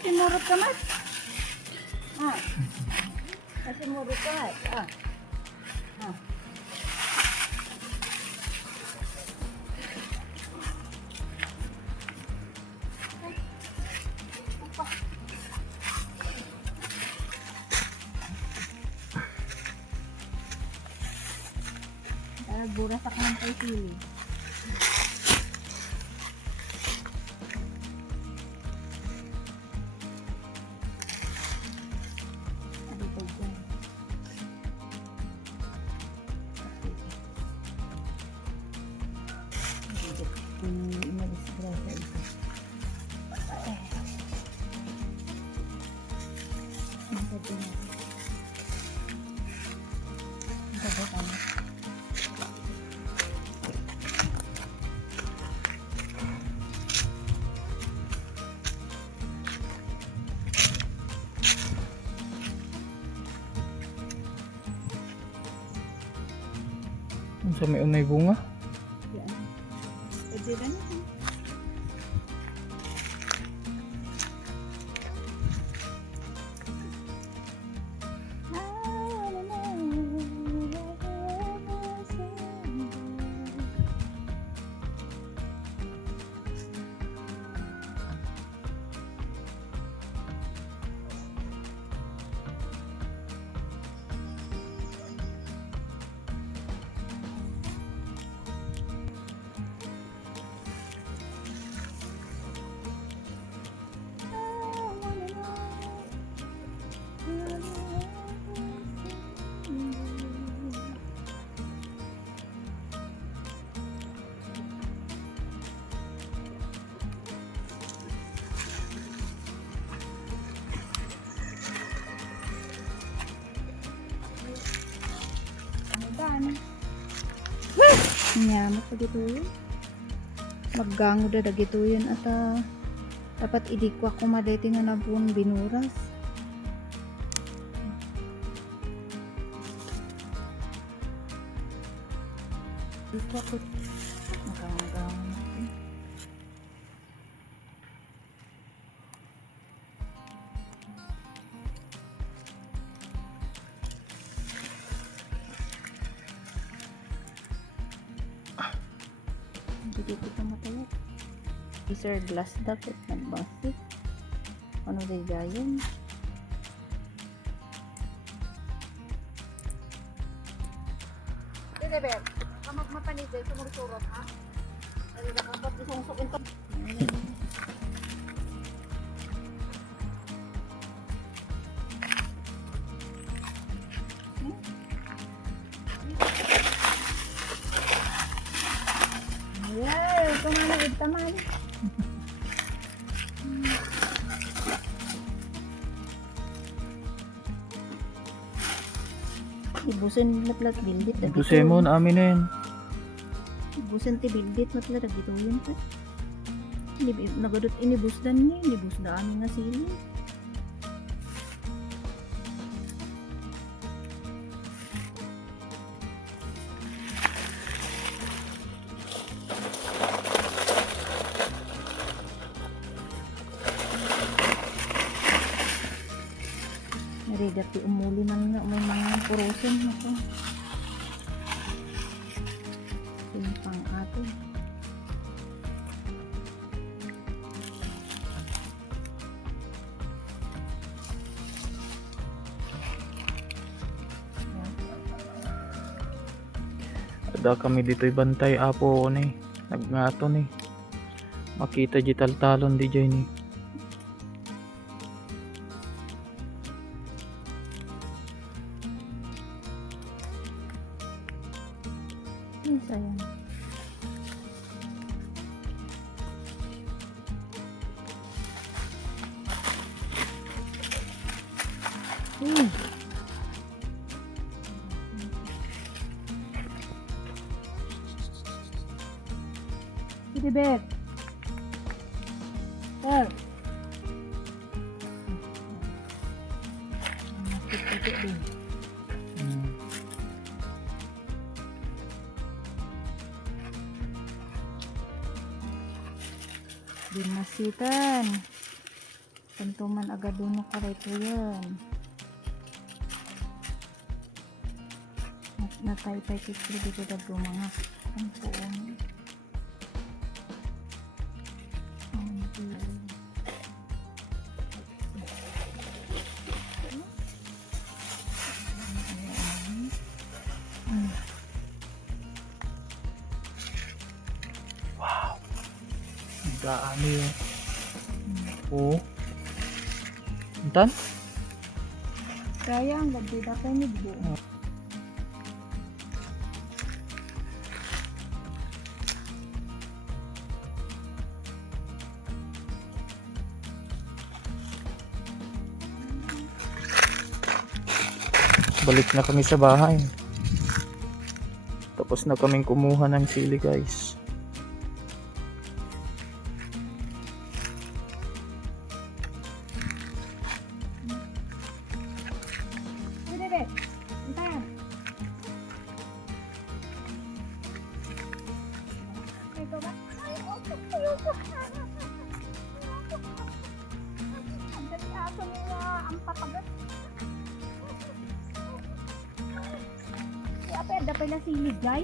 simurot ka mas. Ah. Simurot ka mas. Ah. Ah. Buras ako ng paisili. Ano pa dyan? Umalis grasa ito. Ano pa dyan? Ano pa dyan? Sa may unay bunga. Yan. Pwede rin ito. Nyamot pa dito yun. Maggango da dagito yun at dapat idikwa ko madeti nga nabun binuras. Dikwa ko maggango natin. Hindi kita matayag. Isar glass dapat nagbasik. Ano day gayon? Dede ber, kamag mapanid day sumursurot ha. Dali na kapat isungsok ito. Ay, kumanagid taman. Ibusin matlat bildit. Ibusin mo na amin na yan. Ibusin ti bildit matlat dito yun pa. Nagadot inibusdan niya. Inibusda amin na sili. Dati umuli man nga may mga purusin ako. Simpang atin. Ada kami dito'y bantay apo ni. Nagngato ni. Makita digital talon di dyan ni. Sayang. Sige, Bet. Sir. Dinasitan. Kantuman agad doon no kareto yan. Natay-tay kitri dito dito mga kantuan. Wow. Ang gaano yun. Oo. Antan? Kaya ang gabi na kayo nigdo. Balik na kami sa bahay. Tapos na kaming kumuha ng sili guys. Dede, antayan. Ito ba? Ay, ayoko. Ang dali aso niya ang papagat. Apa ada pala si Ligay?